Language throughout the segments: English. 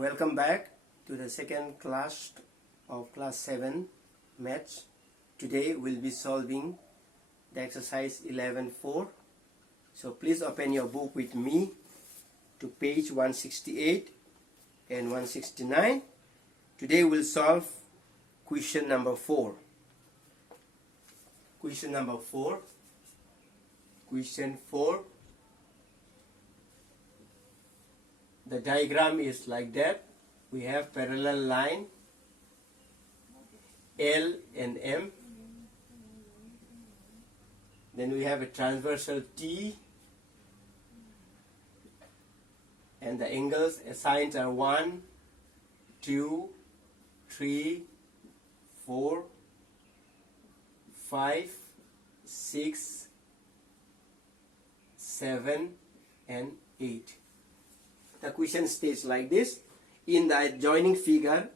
Welcome back to the second class of class 7 maths. Today we'll be solving the exercise 11.4. So please open your book with me to page 168 and 169. Today we'll solve question number 4. Question number 4. Question 4. The diagram is like that. We have parallel line L and M. Then we have a transversal T. And the angles assigned are 1, 2, 3, 4, 5, 6, 7, and 8. The question states like this. In the adjoining figure,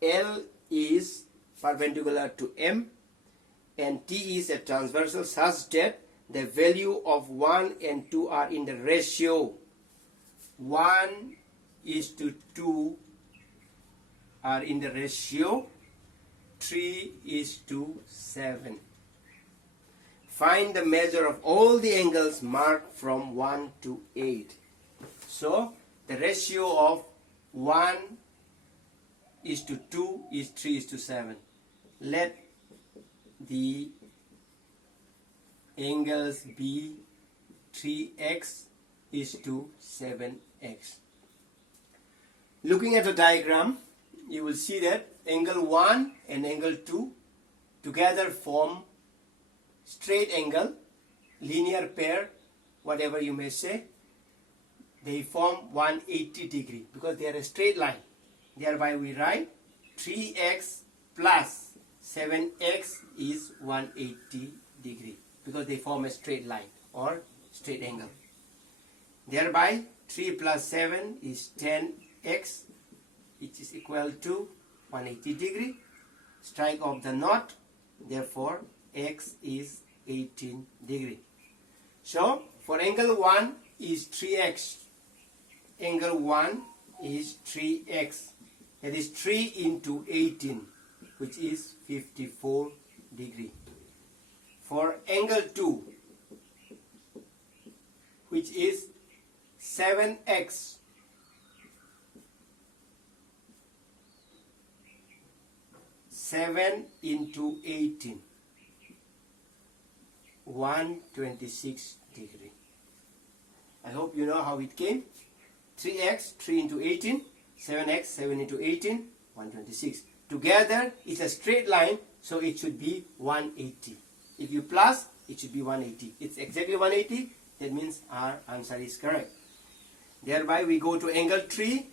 L is perpendicular to M and T is a transversal such that the value of 1 and 2 are in the ratio 1:2 are in the ratio 3:7. Find the measure of all the angles marked from 1 to 8. So the ratio of 1:2 is 3:7. Let the angles be 3x is to 7x. Looking at the diagram, you will see that angle 1 and angle 2 together form straight angle, linear pair, whatever you may say. They form 180 degree because they are a straight line. Thereby we write 3x plus 7x is 180 degree because they form a straight line or straight angle. Thereby 3 plus 7 is 10x, which is equal to 180 degree. Strike off the knot, therefore x is 18 degree. So for angle 1 is 3x. Angle 1 is 3x. That is 3 into 18, which is 54 degree. For angle 2, which is 7x, (7 into 18), 126 degree. I hope you know how it came. 3x, 3 into 18, 7x, 7 into 18, 126. Together it's a straight line, so it should be 180. If you plus, it should be 180. It's exactly 180. That means our answer is correct. Thereby we go to angle 3.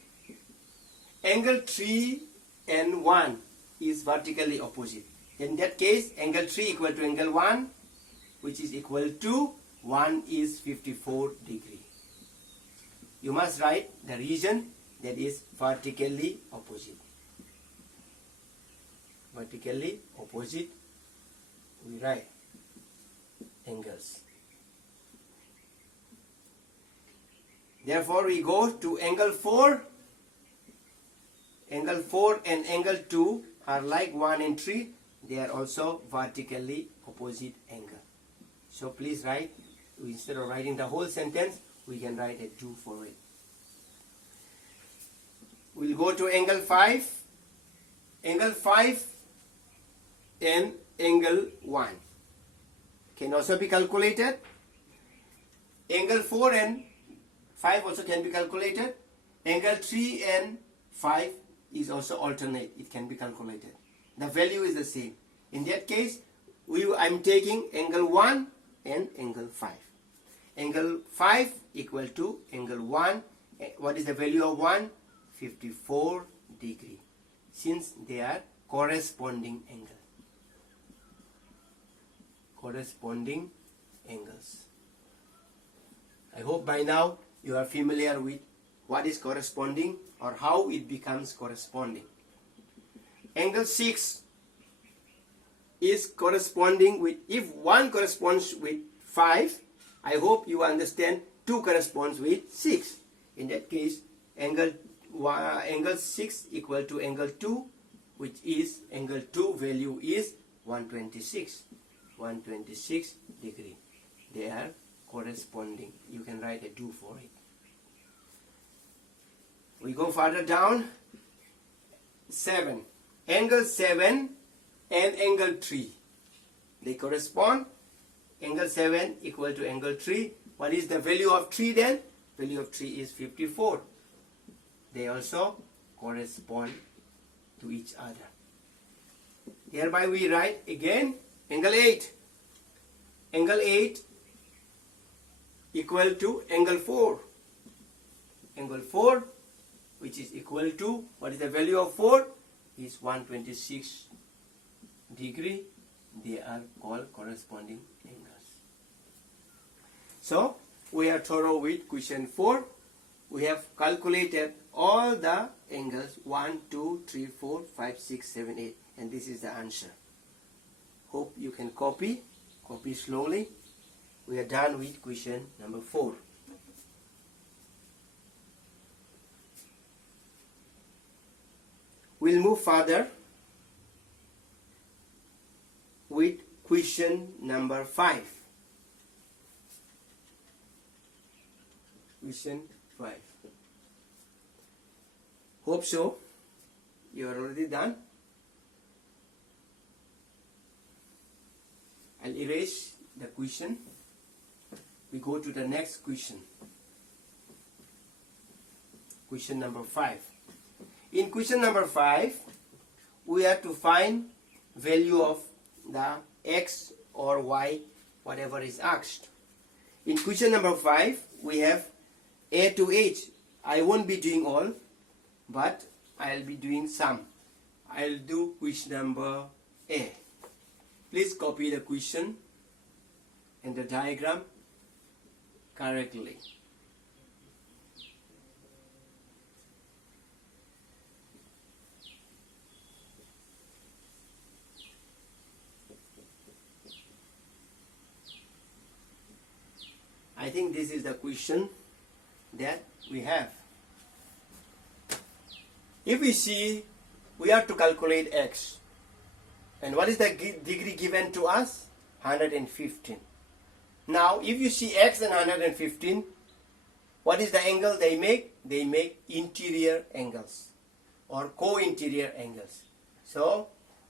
Angle 3 and 1 is vertically opposite. In that case, angle 3 equal to angle 1, which is equal to 1 is 54 degree. You must write the region that is vertically opposite. Vertically opposite, we write angles. Therefore we go to angle 4. Angle 4 and angle 2 are like 1 and 3. They are also vertically opposite angle. So please write, instead of writing the whole sentence, we can write a 2 for it. We'll go to angle 5. Angle 5 and angle 1 can also be calculated. Angle 4 and 5 also can be calculated. Angle 3 and 5 is also alternate. It can be calculated. The value is the same. In that case, I'm taking angle 1 and angle 5. Angle 5 equal to angle 1. What is the value of 1? 54 degree. Since they are corresponding angle. Corresponding angles. I hope by now you are familiar with what is corresponding or how it becomes corresponding. Angle 6 is corresponding with, if 1 corresponds with 5, I hope you understand 2 corresponds with 6. In that case, angle angle 6 equal to angle 2, which is angle 2 value is 126 degree. They are corresponding. You can write a 2 for it. We go further down. 7. Angle 7 and angle 3. They correspond. Angle 7 equal to angle 3. What is the value of 3 then? Value of 3 is 54. They also correspond to each other. Hereby we write again angle 8. Angle 8 equal to angle 4. Angle 4, which is equal to, what is the value of 4? Is 126 degree. They are called corresponding angles. So we are thorough with question 4. We have calculated all the angles 1, 2, 3, 4, 5, 6, 7, 8, and this is the answer. Hope you can copy slowly. We are done with question number 4. We'll move further with question number 5. Question 5. Hope so. You are already done. I'll erase the question. We go to the next question. Question number 5. In question number 5, we have to find value of the x or y, whatever is asked. In question number 5, we have a to h. I won't be doing all, but I'll be doing some. I'll do question number A. Please copy the question and the diagram correctly. I think this is the question that we have. If we see, we have to calculate x. And what is the degree given to us? 115. Now, if you see x and 115, what is the angle they make? They make interior angles or co-interior angles. So,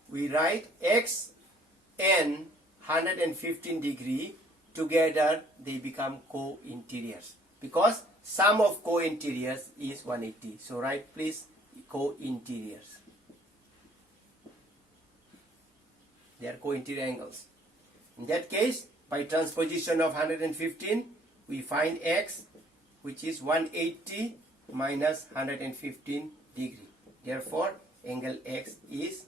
we write x and 115 degree together, they become co-interiors, because sum of co-interiors is 180. So write please co-interiors. They are co-interior angles. In that case, by transposition of 115, we find x, which is 180 minus 115 degree. Therefore, angle x is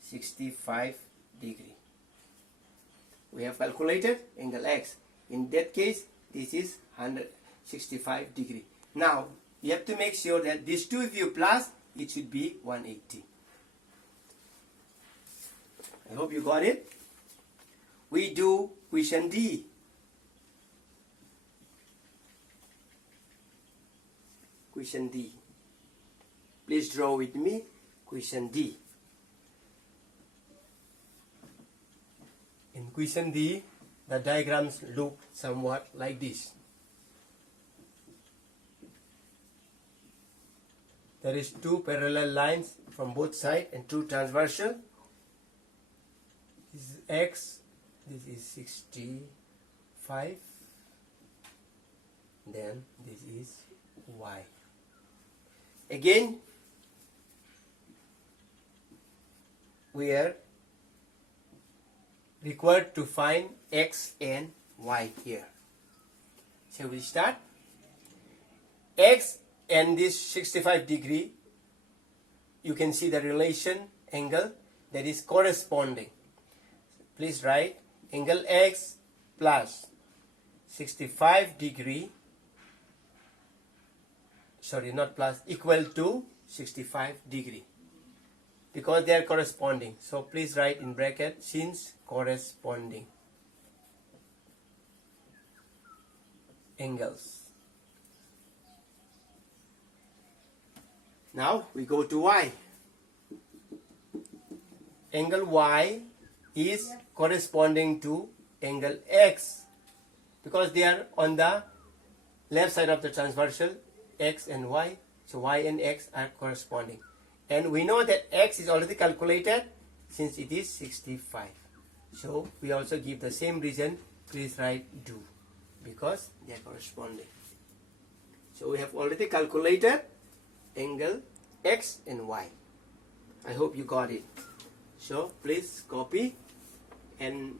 65 degree. We have calculated angle x. In that case, this is 165 degree. Now, you have to make sure that these two, if you plus, it should be 180. I hope you got it. We do question D. Question D. Please draw with me question D. In question D, the diagrams look somewhat like this. There is two parallel lines from both sides and two transversal. This is x, this is 65, then this is y. Again, we are required to find x and y here. So we start. X and this 65 degree, you can see the relation angle that is corresponding. Please write angle x plus 65 degree, sorry, not plus, equal to 65 degree, because they are corresponding. So please write in bracket since corresponding angles. Now we go to y. Angle y is corresponding to angle x because they are on the left side of the transversal, x and y. So y and x are corresponding. And we know that x is already calculated since it is 65. So we also give the same reason. Please write do because they are corresponding. So we have already calculated angle x and y. I hope you got it. So please copy and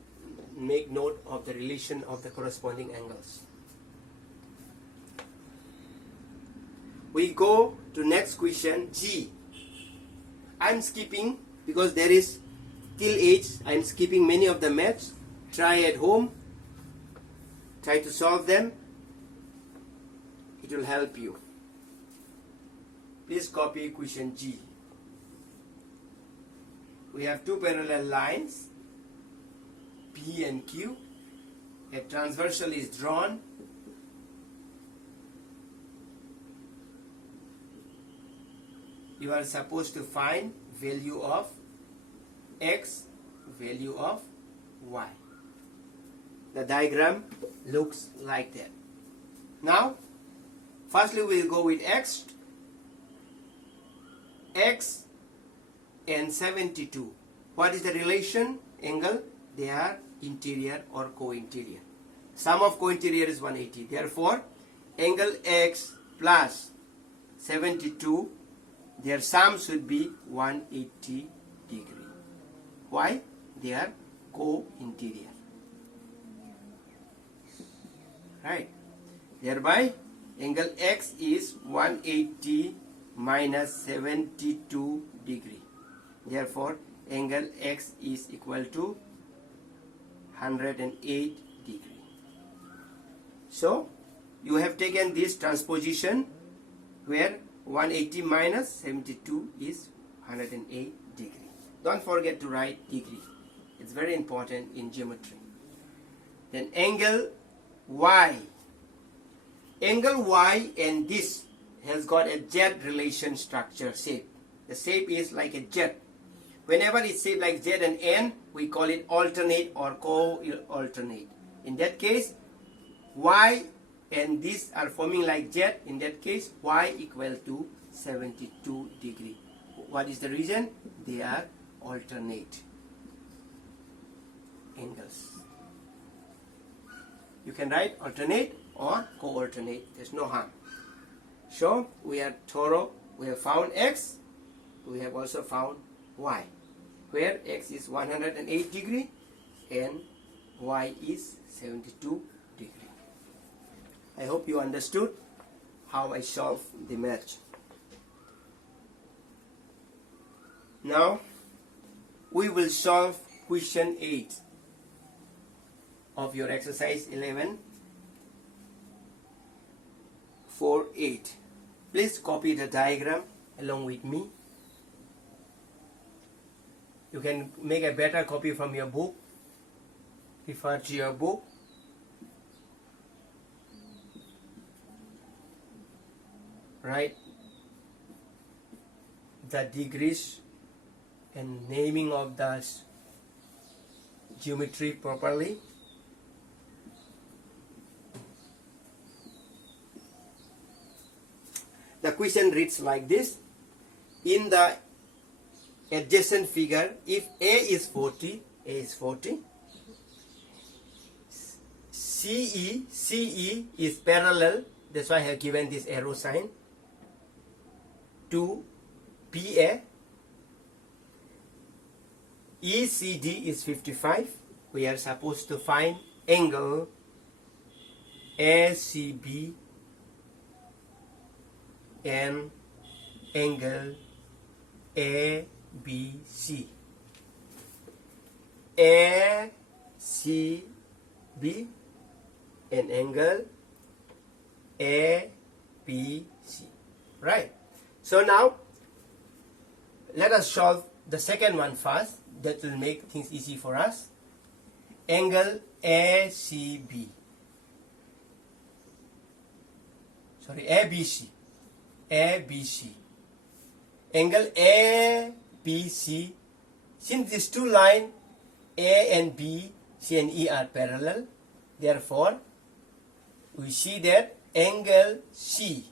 make note of the relation of the corresponding angles. We go to next question, G. I'm skipping because there is till age. I'm skipping many of the maths. Try at home. Try to solve them. It will help you. Please copy question G. We have two parallel lines, P and Q. A transversal is drawn. You are supposed to find value of x, value of y. The diagram looks like that. Now, firstly we will go with x. X and 72. What is the relation? Angle? They are interior or co-interior. Sum of co-interior is 180. Therefore, angle x plus 72, their sum should be 180 degree. Why? They are co-interior. Right. Thereby, angle x is 180 minus 72 degree. Therefore, angle x is equal to 108 degree. So, you have taken this transposition where 180 minus 72 is 108 degree. Don't forget to write degree. It's very important in geometry. Then angle y. Angle y and this has got a Z relation structure shape. The shape is like a Z. Whenever it's shaped like Z and N, we call it alternate or co-alternate. In that case, y and this are forming like Z. In that case, y equal to 72 degree. What is the reason? They are alternate angles. You can write alternate or co-alternate. There's no harm. So we are thorough. We have found x. We have also found y, where x is 108 degree and y is 72 degree. I hope you understood how I solve the math. Now we will solve question 8 of your exercise 11 4-8. Please copy the diagram along with me. You can make a better copy from your book. Refer to your book. Write the degrees and naming of the geometry properly. The question reads like this. In the adjacent figure, if A is 40, CE is parallel, that's why I have given this arrow sign, to PA. ECD is 55. We are supposed to find angle ACB and angle ABC. ACB and angle ABC. Right. So now let us solve the second one first. That will make things easy for us. Angle ACB. Sorry, ABC. ABC. angle ABC. Since these two lines A and B, C and E are parallel, therefore we see that angle C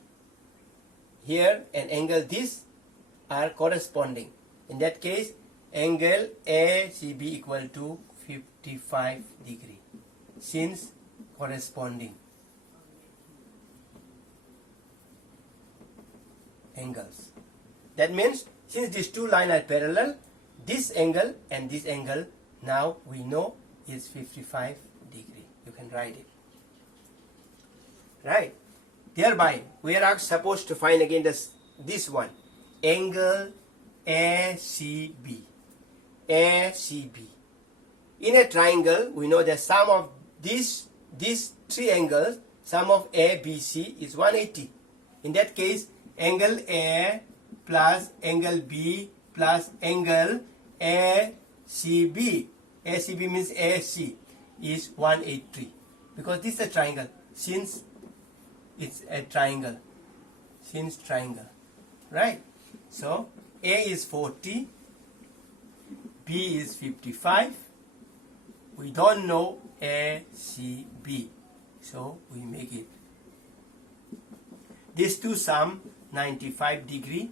here and angle this are corresponding. In that case, angle ACB equal to 55 degree since corresponding angles. That means since these two lines are parallel, this angle and this angle now we know is 55 degree. You can write it. Right. Thereby we are supposed to find again this one, angle ACB. ACB. In a triangle, we know the sum of these three angles, sum of ABC is 180. In that case, angle A plus angle B plus angle ACB. ACB means AC is 183. Because this is a triangle. Since it's a triangle. Since triangle. Right? So, A is 40. B is 55. We don't know ACB. So, we make it. These two sum 95 degree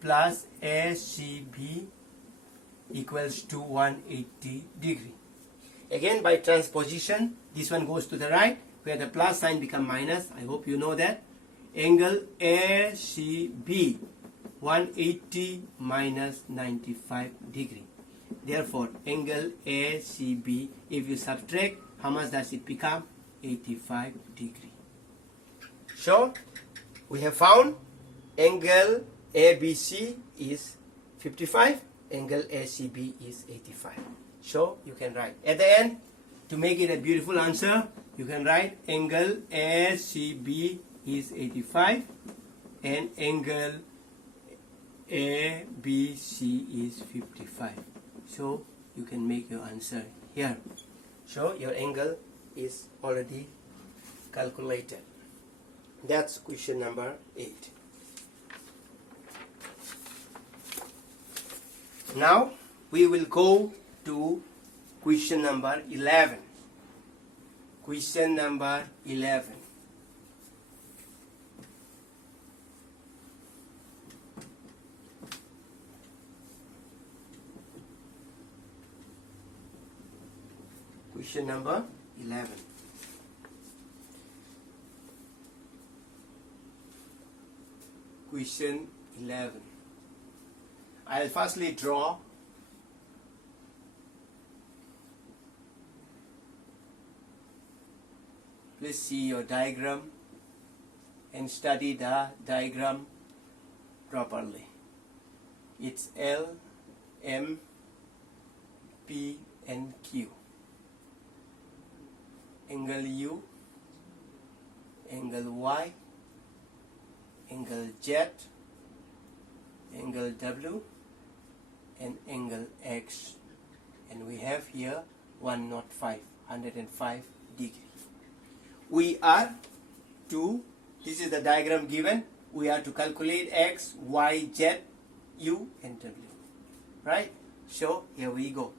plus ACB equals to 180 degree. Again, by transposition, this one goes to the right, where the plus sign become minus. I hope you know that. Angle ACB 180 minus 95 degree. Therefore, angle ACB, if you subtract, how much does it become? 85 degree. So, we have found angle ABC is 55, angle ACB is 85. So, you can write. At the end, to make it a beautiful answer, you can write angle ACB is 85 and angle ABC is 55. So, you can make your answer here. So, your angle is already calculated. That's question number 8. Now, we will go to question number 11. Question number 11. Question number 11. Question 11. I'll firstly draw please see your diagram and study the diagram properly. It's L, M, P and Q. Angle U, angle Y, angle Z, angle W and angle X, and we have here 105 degree. We are to, this is the diagram given, we are to calculate X, Y, Z, U and W, right? So here we go.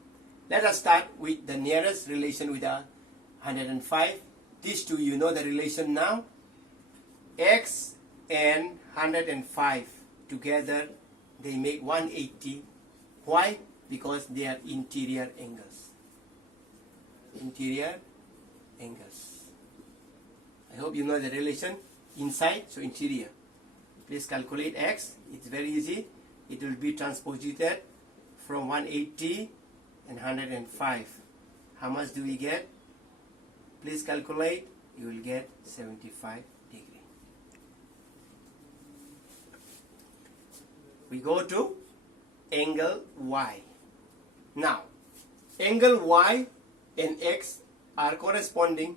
Let us start with the nearest relation with the 105. These two, you know the relation now. X and 105 together they make 180. Why? Because they are interior angles. Interior angles. I hope you know the relation inside, so interior. Please calculate X. It's very easy. It will be transposited from 180 and 105. How much do we get? Please calculate. You will get 75 degree. We go to angle Y. Now, angle Y and X are corresponding.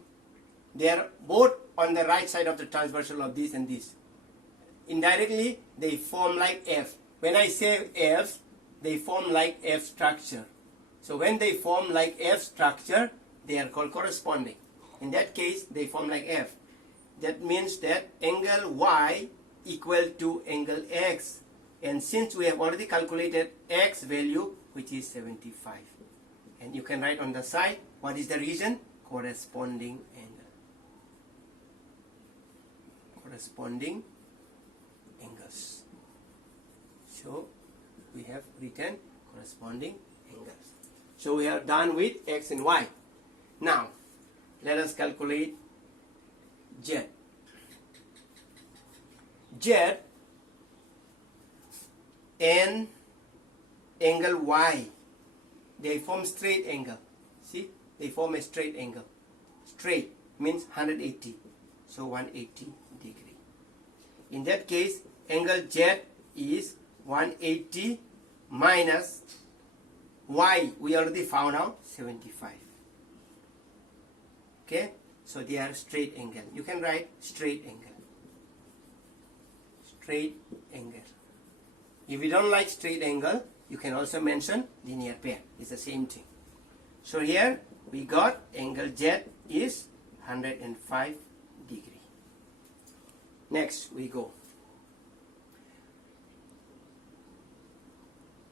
They are both on the right side of the transversal of this and this. Indirectly, they form like F. When I say F, they form like F structure. So when they form like F structure, they are called corresponding. In that case, they form like F. That means that angle Y equal to angle X. And since we have already calculated x value, which is 75, and you can write on the side what is the reason? Corresponding angle. Corresponding angles. So we have written corresponding angles. So we are done with x and y. Now let us calculate z. Z and angle y, they form straight angle. See, they form a straight angle. Straight means 180, so 180 degree. In that case, angle Z is 180 minus y, we already found out 75. Okay, so they are straight angle. You can write straight angle. Straight angle. If you don't like straight angle, you can also mention linear pair. It's the same thing. So here we got angle Z is 105 degree. Next we go.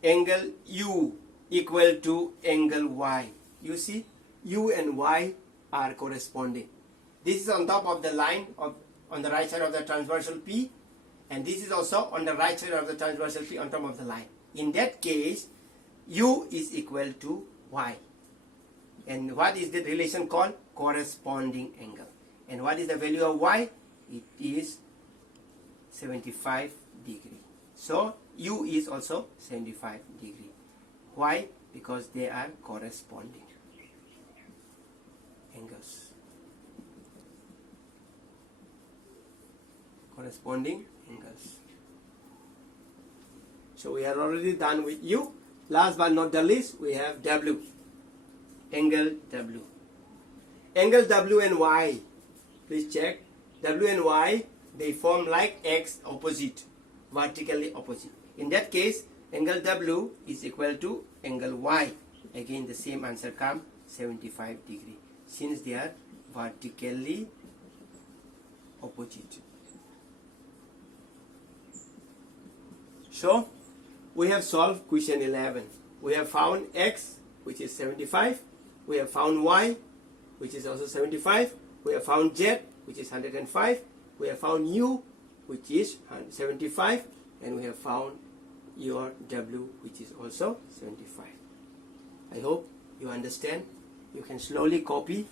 Angle U equal to angle Y. You see, U and Y are corresponding. This is on top of the line on the right side of the transversal P, and this is also on the right side of the transversal P on top of the line. In that case, U is equal to Y. And what is the relation called? Corresponding angle. And what is the value of Y? It is 75 degree. So U is also 75 degree. Why? Because they are corresponding angles. Corresponding angles. So we are already done with U. Last but not the least, we have W. Angle W. Angle W and Y. Please check. W and Y, they form like X opposite, vertically opposite. In that case, angle W is equal to angle Y. Again, the same answer comes 75 degree, since they are vertically opposite. So we have solved question 11. We have found X, which is 75. We have found Y, which is also 75. We have found Z, which is 105. We have found U, which is 75. And we have found your W, which is also 75. I hope you understand. You can slowly copy.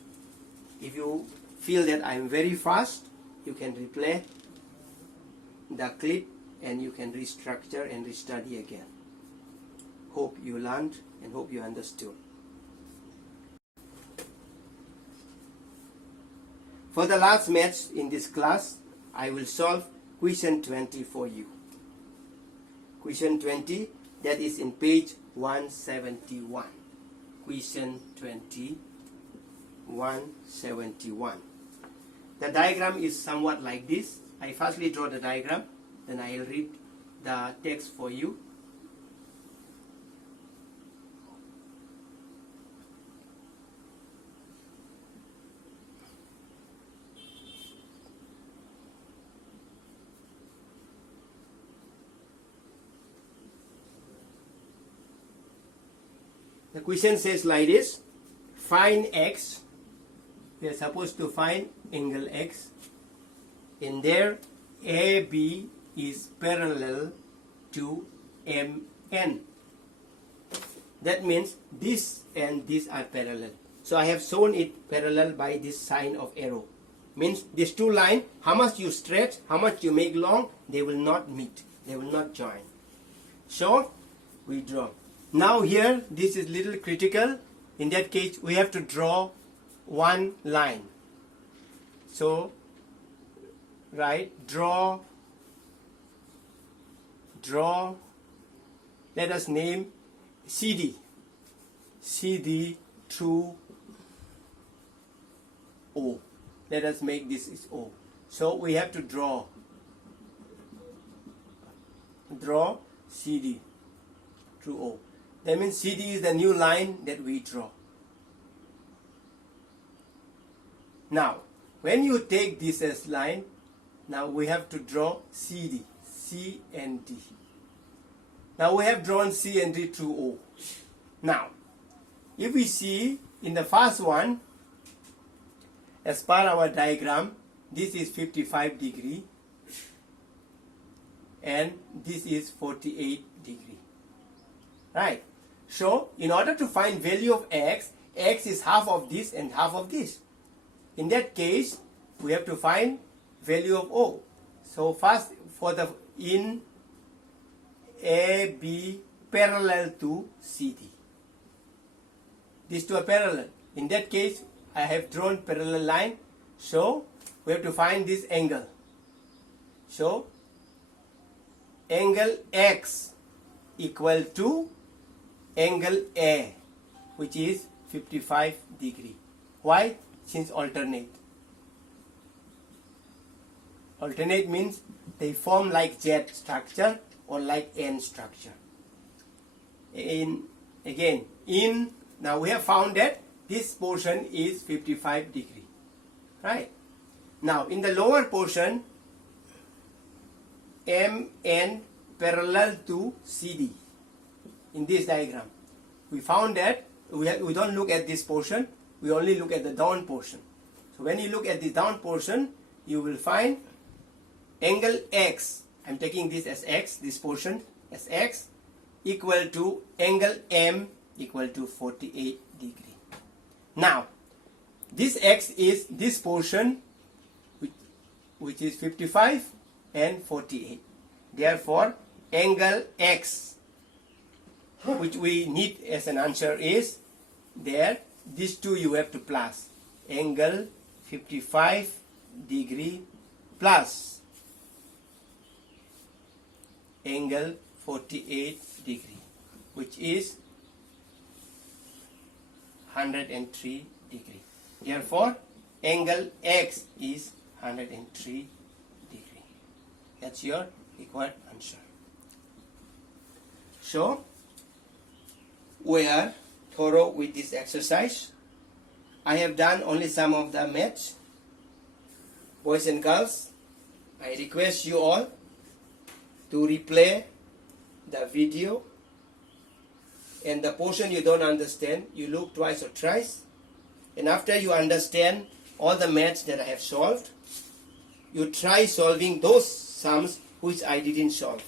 If you feel that I am very fast, you can replay the clip and you can restructure and restudy again. Hope you learned and hope you understood. For the last maths in this class, I will solve question 20 for you. Question 20, that is in page 171. Question 20, 171. The diagram is somewhat like this. I firstly draw the diagram, then I will read the text for you. The question says like this: find X. We are supposed to find angle X. In there, AB is parallel to MN. That means this and this are parallel. So I have shown it parallel by this sign of arrow. Means these two lines, how much you stretch, how much you make long, they will not meet. They will not join. So we draw. Now here, this is little critical. In that case, we have to draw one line. So, right, draw, let us name CD through O. Let us make this is O. So we have to draw CD through O. That means CD is the new line that we draw. Now, when you take this as line, now we have to draw CD, C and D. Now we have drawn C and D through O. Now, if we see in the first one, as per our diagram, this is 55 degree and this is 48 degree. Right? So, in order to find value of x, x is half of this and half of this. In that case, we have to find value of O. So first, in AB parallel to CD. These two are parallel. In that case, I have drawn parallel line. So we have to find this angle. So angle X equal to angle A, which is 55 degree. Why? Since alternate. Alternate means they form like Z structure or like N structure. Now we have found that this portion is 55 degree. Right? Now in the lower portion, MN parallel to CD. In this diagram, we found that we don't look at this portion, we only look at the down portion. So when you look at the down portion, you will find angle X, I'm taking this as X, this portion as X, equal to angle M equal to 48 degree. Now, this X is this portion which is 55 and 48. Therefore, angle X, which we need as an answer, is there. These two you have to plus. Angle 55 degree plus angle 48 degree, which is 103 degree. Therefore, angle X is 103 degree. That's your required answer. So, we are thorough with this exercise. I have done only some of the maths. Boys and girls, I request you all to replay the video, and the portion you don't understand, you look twice or thrice, and after you understand all the maths that I have solved, you try solving those sums which I didn't solve.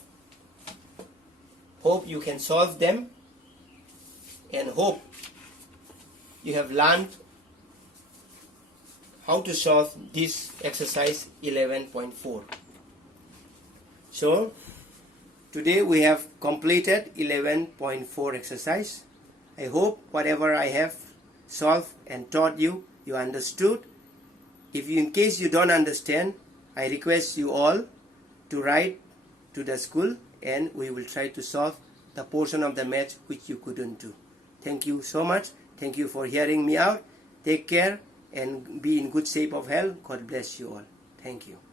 Hope you can solve them, and hope you have learned how to solve this exercise 11.4. So today we have completed 11.4 exercise. I hope whatever I have solved and taught you, you understood. If you, in case you don't understand, I request you all to write to the school and we will try to solve the portion of the math which you couldn't do. Thank you so much. Thank you for hearing me out. Take care and be in good shape of health. God bless you all. Thank you.